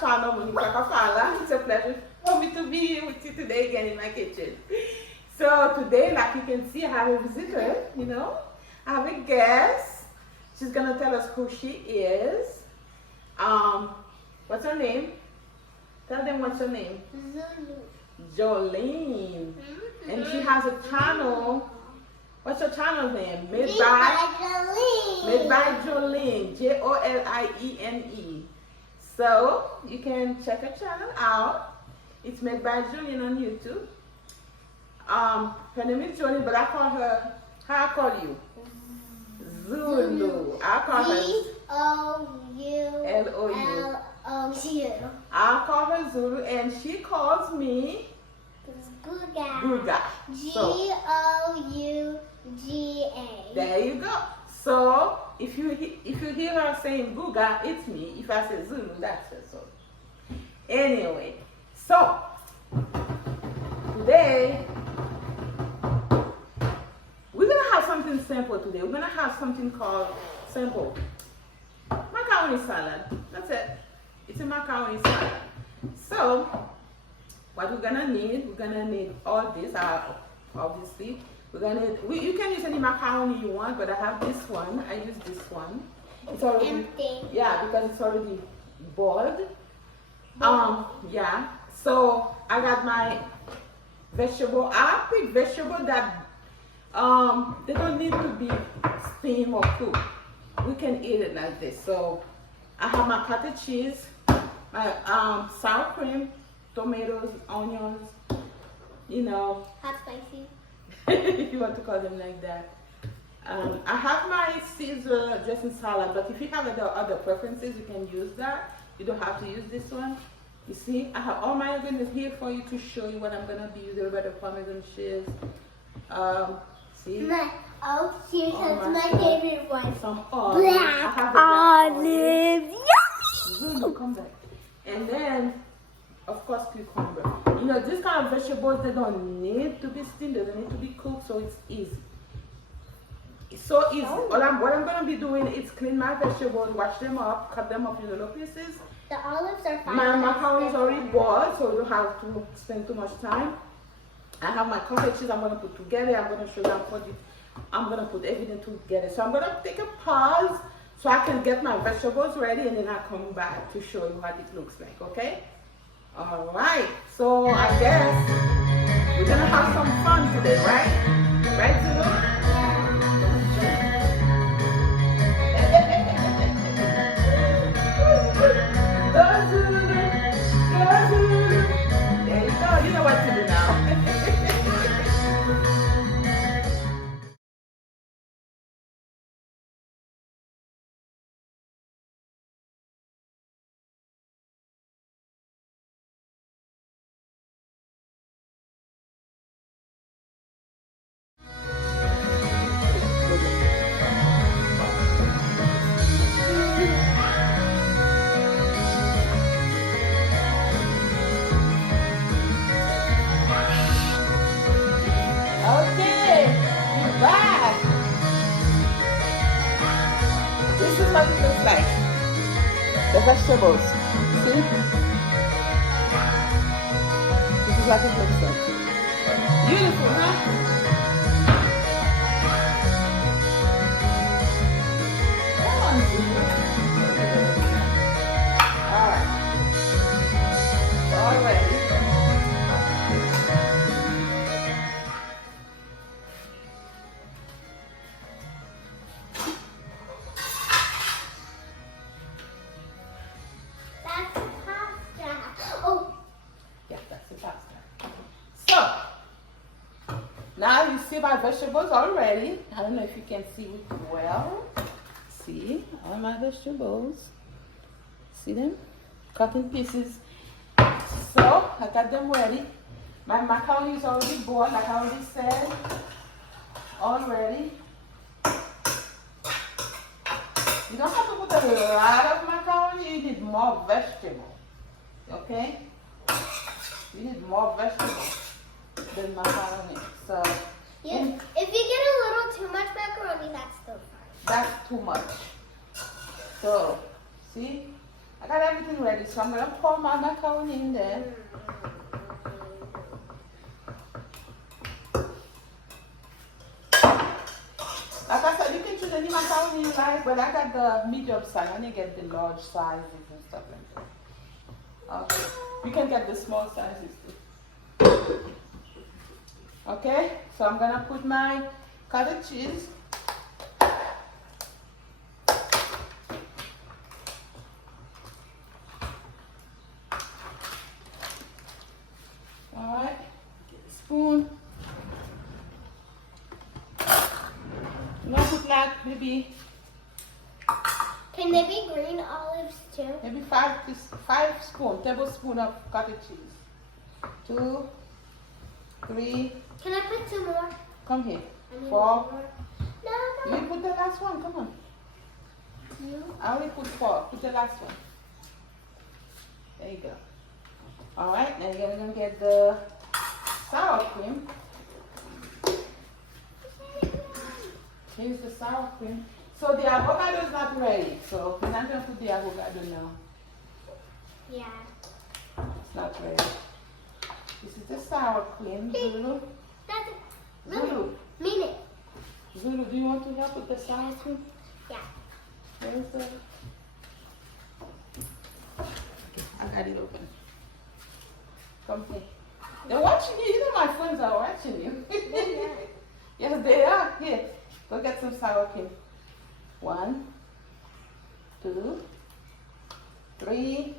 channel, Monica Kafala. It's a pleasure for me to be here with you today again in my kitchen. So today, like you can see, I have a visitor, you know. I have a guest. She's gonna tell us who she is. What's her name? Tell them what's her name. Jolene. And she has a channel. What's your channel name? Made by Jolene. Made by Jolene. Jolene. So you can check her channel out. It's made by Jolene on YouTube. Her name is Jolene, but I call her. How I call you? Zulu. I call her Zulu. I call her Zulu, and she calls me Guga. Guga. G-O-U-G-A. There you go. So if you hear her saying Guga, it's me. If I say Zulu, that's her. So anyway, so today we're gonna have something simple today. We're gonna have something called simple macaroni salad. That's it. It's a macaroni salad. So what we're gonna need all this. Obviously, we're gonna need. You can use any macaroni you want, but I have this one. I use this one. It's already empty. Yeah, because it's already boiled. Yeah. So I got my vegetable. I pick vegetable that they don't need to be steamed or cooked. We can eat it like this. So I have my cottage cheese, my sour cream, tomatoes, onions, you know. Hot spicy. If you want to call them like that. I have my Caesar dressing salad, but if you have other preferences, you can use that. You don't have to use this one. You see, I have all my ingredients here for you to show you what I'm gonna be using. A bit of parmesan cheese. See? Cheese is my favorite one. Some olives. Black olives. Zulu, come back. And then, of course, cucumber. You know, this kind of vegetables, they don't need to be steamed, they don't need to be cooked, so it's easy. It's so easy. What I'm going to be doing is clean my vegetables, wash them up, cut them up in little pieces. The olives are fine. My macaroni is already boiled, so you don't have to spend too much time. I have my cottage cheese I'm going to put together. I'm going to show you. I'm going to put everything together. So I'm going to take a pause so I can get my vegetables ready, and then I'll come back to show you what it looks like, okay? All right. So I guess we're going to have some fun today, right? Right, Zulu? There you go. You know what to do now. Okay, we're back. This is what it looks like. The vegetables. See? This is what it looks like. Beautiful, huh? Come on, Zulu. All right. All ready. Now you see my vegetables already. I don't know if you can see it well. See all my vegetables. See them? Cut in pieces. So I got them ready. My macaroni is already boiled, like I already said. Already. You don't have to put a lot of macaroni, you need more vegetables. Okay? You need more vegetables than macaroni. So if you get a little too much macaroni, that's still fine. That's too much. So see, I got everything ready, so I'm gonna pour my macaroni in there. Like I said, you can choose any macaroni you like, but I got the medium size. I didn't get the large sizes and stuff like that. Okay. You can get the small sizes too. Okay, so I'm gonna put my cottage cheese. Alright, get a spoon. I'm gonna put like maybe Can they be green olives too? maybe 5 tablespoon of cottage cheese. 2, 3. Can I put some more? Come here. I need 4. more. No, You put the last one. Come on. You? I only put 4. Put the last one. There you go. All right. Now you're gonna get the sour cream. Here's the sour cream. So the avocado is not ready. So we're not gonna put the avocado now. Yeah. It's not ready. This is the sour cream. Zulu. That's it. Really? Zulu. Mean it. Zulu, do you want to help with the sour cream? Yeah. Where is the? I got it open. Come here. They're watching you. You know my friends are watching you. Yes, they are. Here, go get some sour cream. 1, 2, 3,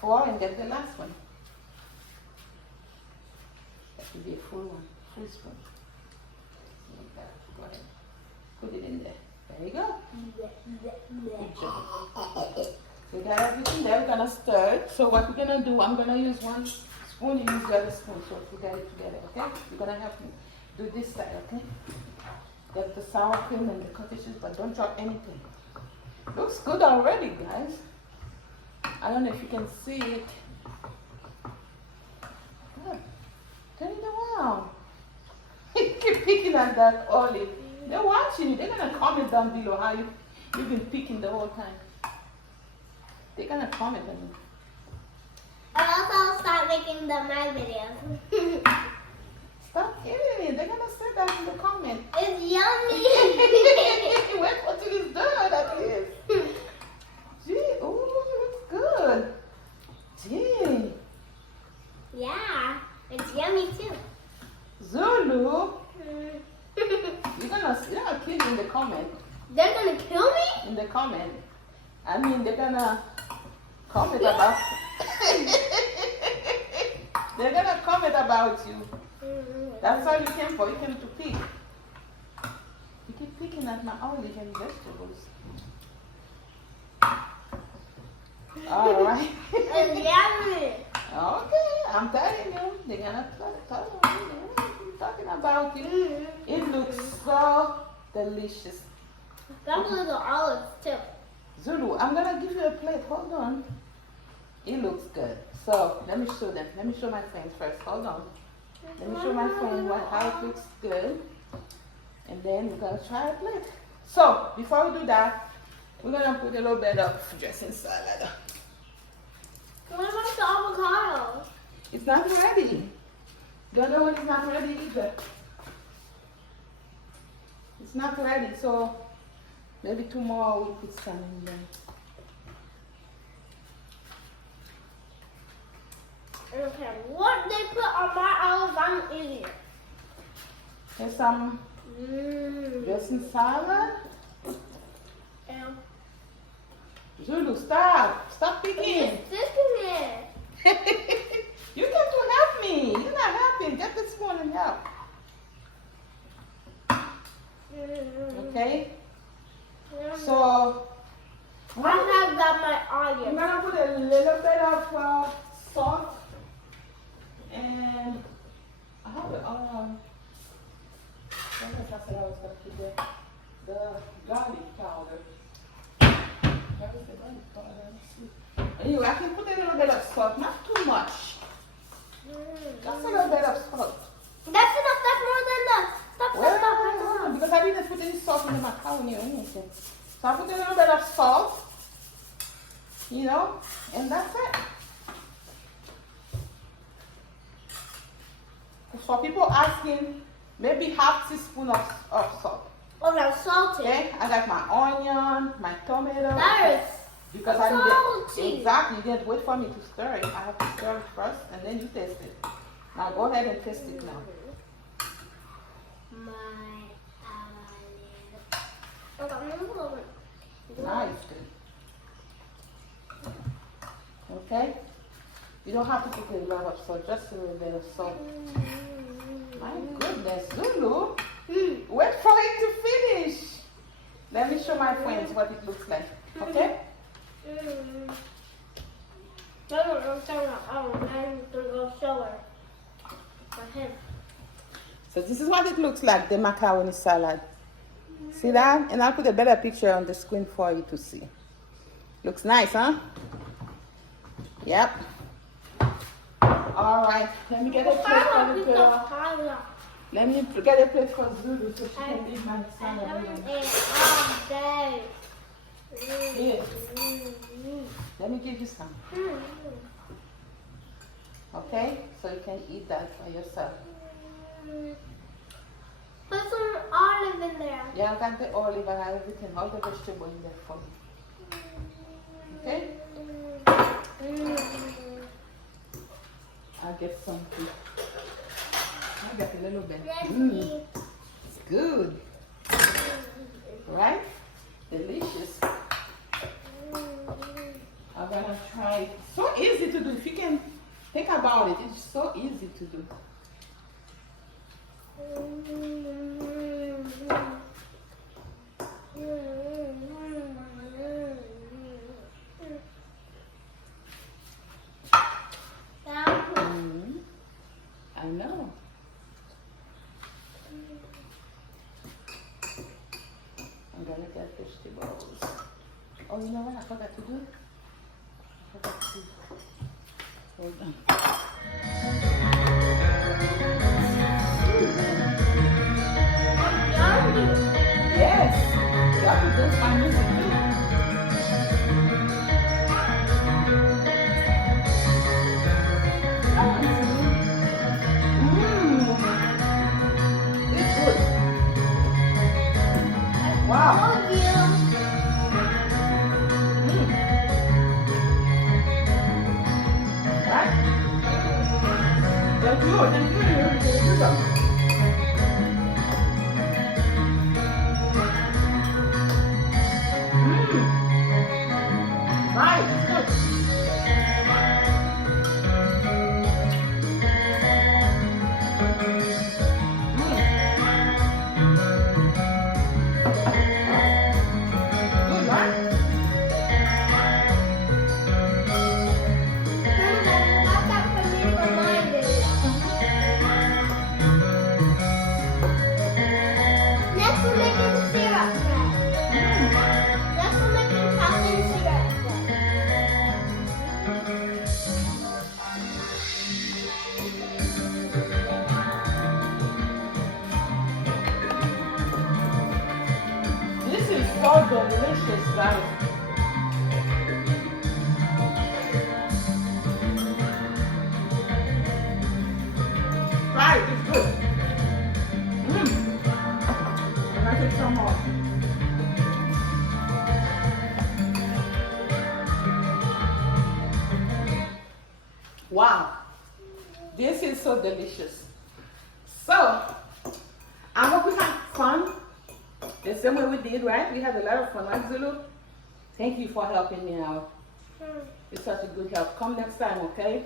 4, and get the last one. That should be a full one, full spoon. Like that. Go ahead. Put it in there. There you go. Good job. We got everything there. We're gonna stir it. So what we're gonna do, I'm gonna use one spoon, you use the other spoon, so we get it together, okay? You're gonna help me do this side, okay? Get the sour cream and the cottages, but don't drop anything. Looks good already, guys. I don't know if you can see it. Good. Turn it around. Keep picking at that olive. They're watching you. They're gonna comment down below how you've been picking the whole time. They're gonna comment on you. And also I'll start making my videos. Stop eating it. They're gonna say that in the comment. It's yummy. Wait until it's done, that is. Gee, ooh, looks good. Gee. Yeah, it's yummy too. Zulu, you're gonna kill you in the comment. They're gonna kill me? In the comment. I mean, they're gonna comment about. They're gonna comment about you. That's all you came for. You came to pick. You keep picking at my olive and vegetables. All right. It's yummy. Okay, I'm telling you, they're gonna talking about you. It looks so delicious. Got a little olives too. Zulu, I'm gonna give you a plate. Hold on. It looks good. So let me show them. Let me show my friends first. Hold on. Let me show my friend how it looks good. And then we're gonna try a plate. So before we do that, we're gonna put a little bit of dressing salad. What about the avocado? It's not ready. The other one is not ready either. It's not ready, so maybe tomorrow we'll put some in there. I don't care what they put on my olives, I'm eating it. There's some dressing salad. Ew. Zulu, stop. Stop picking. It's sticking it. You got to help me. You're not helping. Get the spoon and help. Okay? So, I have got my I'm onions. gonna put a little bit of salt and I have what else I said I was gonna put there? The garlic powder. Where is the garlic powder? Let's see. Anyway, I can put a little bit of salt, not too much. Just a little bit of salt. That's enough. That's more than enough. Stop, stop, stop. That's enough. Because I didn't put any salt in the macaroni or anything. So I put a little bit of salt. you know, and that's it. For people asking, maybe half teaspoon of salt. Oh, that's salty. Okay, I got my onion, my tomato. That is because I salty. didn't exactly, you didn't wait for me to stir it. I have to stir it first and then you taste it. Now go ahead and taste it now. Nice. Okay? You don't have to put a lot of salt, just a little bit of salt. My goodness, Zulu. Wait for it to finish. Let me show my friends what it looks like. Okay? So this is what it looks like, the macaroni salad. See that? And I'll put a better picture on the screen for you to see. Looks nice, huh? Yep. All right. Let me get a plate for the girl. Let me get a plate for Zulu so she can eat my salad. Here. Let me give you some. Okay? So you can eat that for yourself. Put some olive in there. Yeah, I got the olive, I got everything, all the vegetable in there for you. Okay? I'll get some too. I got a little bit. It's good. Right? Delicious. I'm gonna try it. So easy to do. If you can think about it, it's so easy to do. I know. I'm gonna get vegetables. Oh, you know what? I forgot to do. I forgot to. Hold on. Yes. You have to do my music too. It's good. Wow. Right? Thank you. Thank you. Right, it's good. Good, right? Next we're making syrup bread. Next we're making chocolate syrup bread. This is so delicious, guys. Right, it's good. And I take some more. Wow, this is so delicious. So, I hope we had fun. The same way we did, right? We had a lot of fun, right, Zulu? Thank you for helping me out. It's such a good help. Come next time, okay?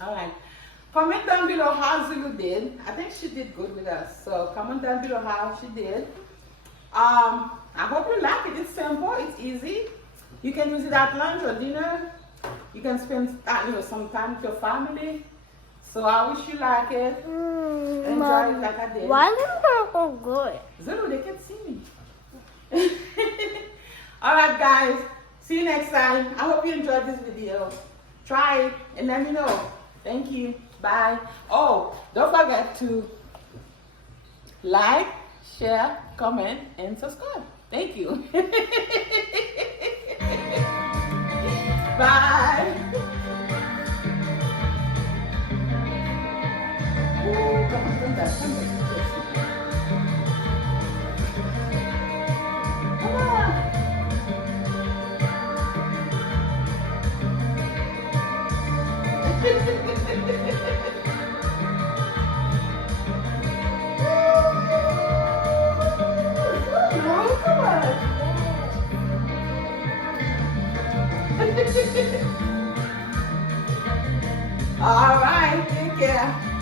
All right. Comment down below how Zulu did. I think she did good with us. So comment down below how she did. I hope you like it. It's simple. It's easy. You can use it at lunch or dinner. You can spend some time with your family. So I wish you like it. Enjoy it like I did. Why is it so good? Zulu, they can see me. Alright guys, see you next time. I hope you enjoyed this video. Try it and let me know. Thank you. Bye. Oh, don't forget to like, share, comment, and subscribe. Thank you. Bye. Oh, come on, come back, come back. Come on. Come on. All right, take care.